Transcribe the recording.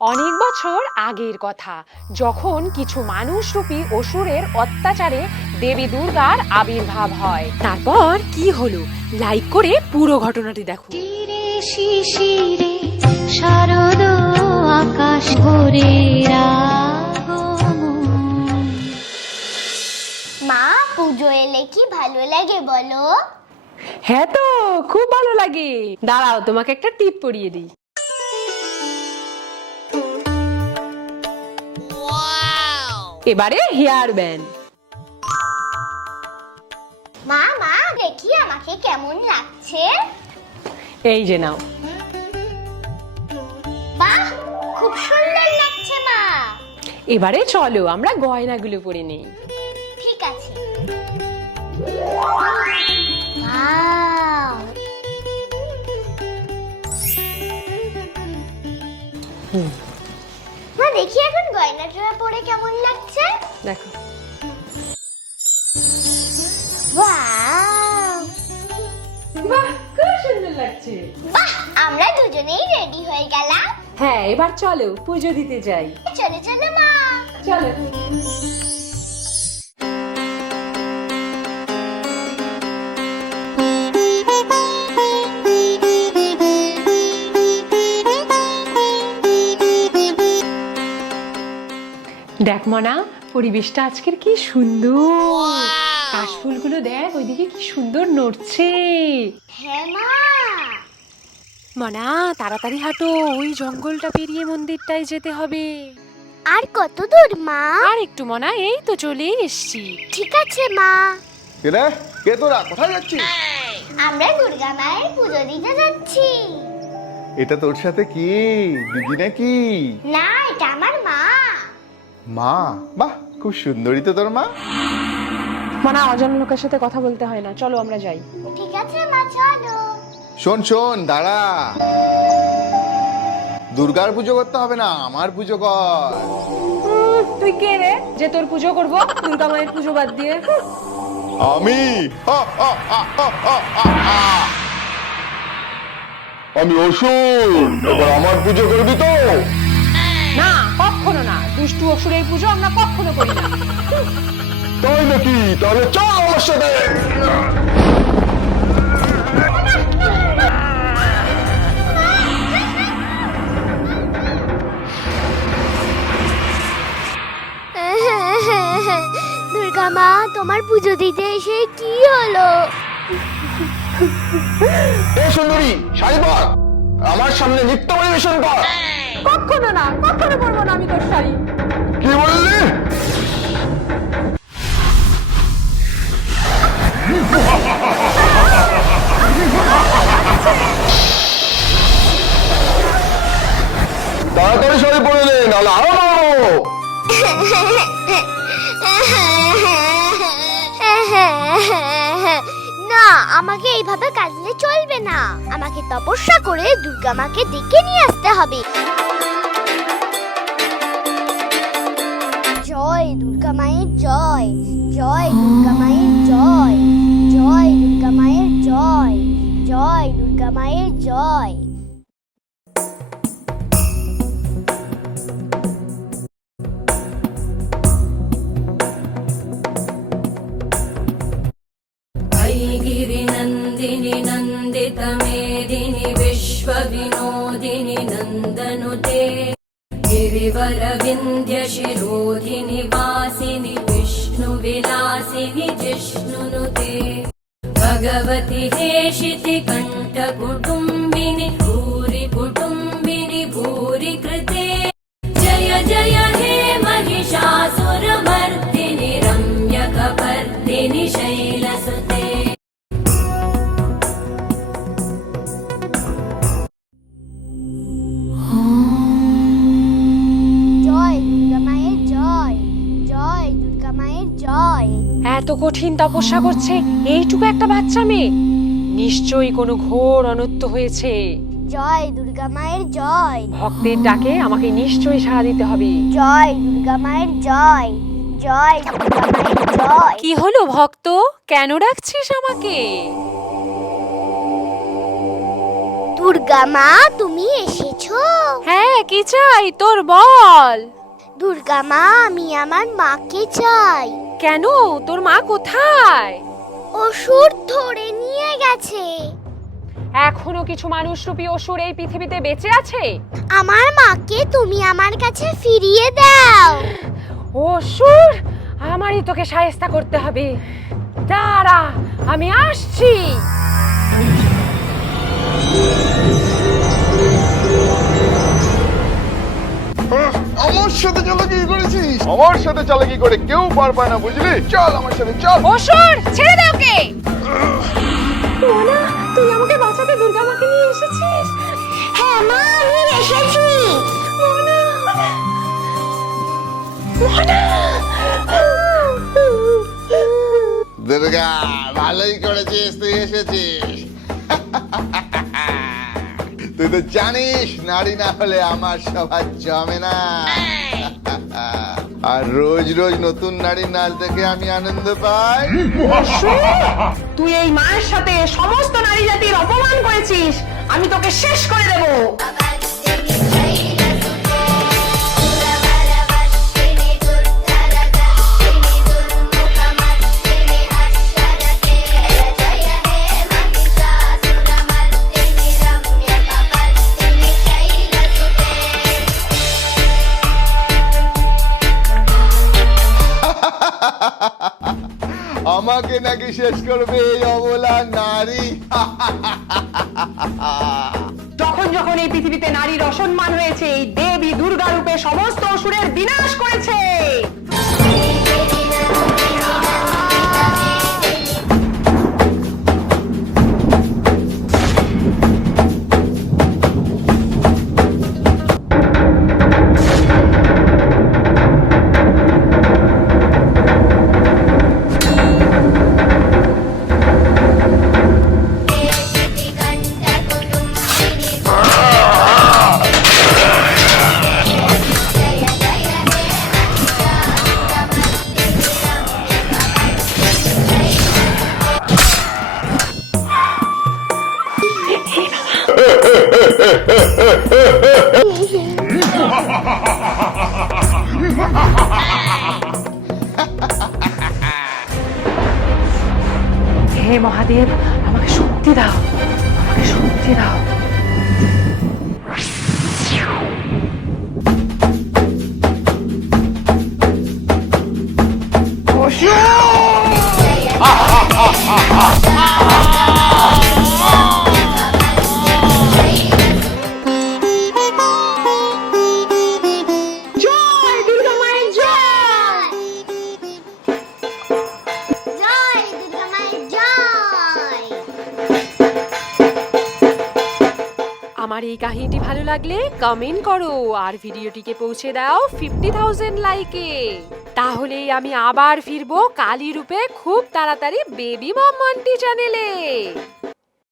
অনেক বছর আগের কথা। যখন কিছু মানুষ মানুষরূপী অসুরের অত্যাচারে দেবী দুর্গার আবির্ভাব হয়। তারপর কি হলো? লাইক করে পুরো ঘটনাটি দেখো। তীরে শিশিরে শারদ আকাশ ভরে মা পুজো এলে কি ভালো লাগে বলো? হ্যাঁ তো খুব ভালো লাগে। দাঁড়াও তোমাকে একটা টিপ পরিয়ে দিই। এবারে হেয়ার ব্যান্ড। মা মা দেখি আমাকে কেমন লাগছে। এই যে নাও। বাহ খুব সুন্দর লাগছে মা। এবারে চলো আমরা গয়নাগুলো পরে নেই। ঠিক আছে। মা দেখি এখন গয়নাটা পরে কেমন লাগছে। দেখো। বাহ খুব সুন্দর লাগছে। বাহ আমরা দুজনেই রেডি হয়ে গেলাম। হ্যাঁ এবার চলো পুজো দিতে যাই। চলে চলে মা। চলো। দেখ মনা পরিবেশটা আজকের কি সুন্দর। কাশফুলগুলো দেখ ওইদিকে কি সুন্দর নড়ছে। হ্যাঁ মা। মনা তাড়াতাড়ি হাঁটো ওই জঙ্গলটা পেরিয়ে মন্দিরটায় যেতে হবে। আর কত দূর মা? আর একটু মনা এই তো চলে এসছি। ঠিক আছে মা। কে রে? কে তোরা? কোথায় যাচ্ছিস? আমরা দুর্গা মায়ের পুজো দিতে যাচ্ছি। এটা তোর সাথে কি? দিদি নাকি? না এটা আমার মা। মা? বাহ! খুব সুন্দরী তো তোর মা। মনা অজানা লোকের সাথে কথা বলতে হয় না। চলো আমরা যাই। ঠিক আছে মা চলো। শোন শোন দাঁড়া। দুর্গার পুজো করতে হবে না আমার পুজো কর। তুই কে রে? যে তোর পুজো করব দুর্গা মায়ের পুজো বাদ দিয়ে। আমি। আমি অসুর এবার আমার পুজো করবি তো? না দুষ্টু অসুরের পুজো আমরা কখনো করি না। তাই নাকি? তাহলে চল আমার সাথে। দুর্গা মা তোমার পুজো দিতে এসে কি হলো? এ সুন্দরী শাড়ি পর। আমার সামনে নৃত্য পরিবেশন কর। কখনো না কখনো পরবো না আমি তোর শাড়ি। কি বললি? তাড়াতাড়ি শাড়ি পরে নে নাহলে আরও মারবো। আমাকে এইভাবে কাঁদলে চলবে না। আমাকে তপস্যা করে দুর্গা মাকে ডেকে নিয়ে আসতে হবে। জয় দুর্গা মায়ের জয় জয় দুর্গা মায়ের জয় জয় দুর্গা মায়ের জয় জয় দুর্গা মায়ের জয়। विश्वविनोदिनि नन्दनुते गिरिवरविन्द्यशिरोधिनि वासिनि विष्णुविलासिनि जिष्णुनुते भगवति हेशिति कण्ठकुटुम्बिनि এত কঠিন তপস্যা করছে এইটুকু একটা বাচ্চা মেয়ে? নিশ্চয়ই কোনো ঘোর অনত্য হয়েছে। জয় দুর্গা মায়ের জয়। ভক্তের ডাকে আমাকে নিশ্চয়ই সাড়া দিতে হবে। জয় দুর্গা মায়ের জয়। জয় দুর্গা মায়ের জয়। কি হলো ভক্ত? কেন ডাকছিস আমাকে? দুর্গা মা তুমি এসেছ? হ্যাঁ কি চাই? তোর বল। দুর্গা মা আমি আমার মাকে চাই। কেন? তোর মা কোথায়? অসুর ধরে নিয়ে গেছে। এখনও কিছু মানুষ রূপী অসুর এই পৃথিবীতে বেঁচে আছে? আমার মাকে তুমি আমার কাছে ফিরিয়ে দাও। অসুর? আমারই তোকে সাহেস্তা করতে হবে। দাঁড়া আমি আসছি। আমার সাথে চালাকি করেছিস? আমার সাথে চালাকি করে? কেউ পার পায় না বুঝলি? চল আমার সাথে চল। অসুর ছেড়ে দে ওকে। মোনা তুই আমাকে বাঁচাতে দুর্গা মাকে নিয়ে এসেছিস? হ্যাঁ মা আমি এসেছি। মোনা। মোনা। দুর্গা ভালোই করেছিস তুই এসেছিস। তুই তো জানিস নারী না হলে আমার সবার জমে না। আর রোজ রোজ নতুন নারীর নাচ দেখে আমি আনন্দ পাই। তুই এই মায়ের সাথে সমস্ত নারী জাতির অপমান করেছিস আমি তোকে শেষ করে দেব। আমাকে নাকি শেষ করবে এই অবলা নারী। যখন যখন এই পৃথিবীতে নারীর অসম্মান হয়েছে, এই দেবী দুর্গা রূপে সমস্ত অসুরের বিনাশ করেছে। মহাদেব আমাকে শক্তি দাও। আমাকে শক্তি দাও। জয় আমার এই কাহিনীটি ভালো লাগলে কমেন্ট করো, আর ভিডিওটিকে পৌঁছে দাও ফিফটি থাউজেন্ড লাইকে তাহলেই আমি আবার ফিরবো কালী রূপে খুব তাড়াতাড়ি বেবি মম মান্টি চ্যানেলে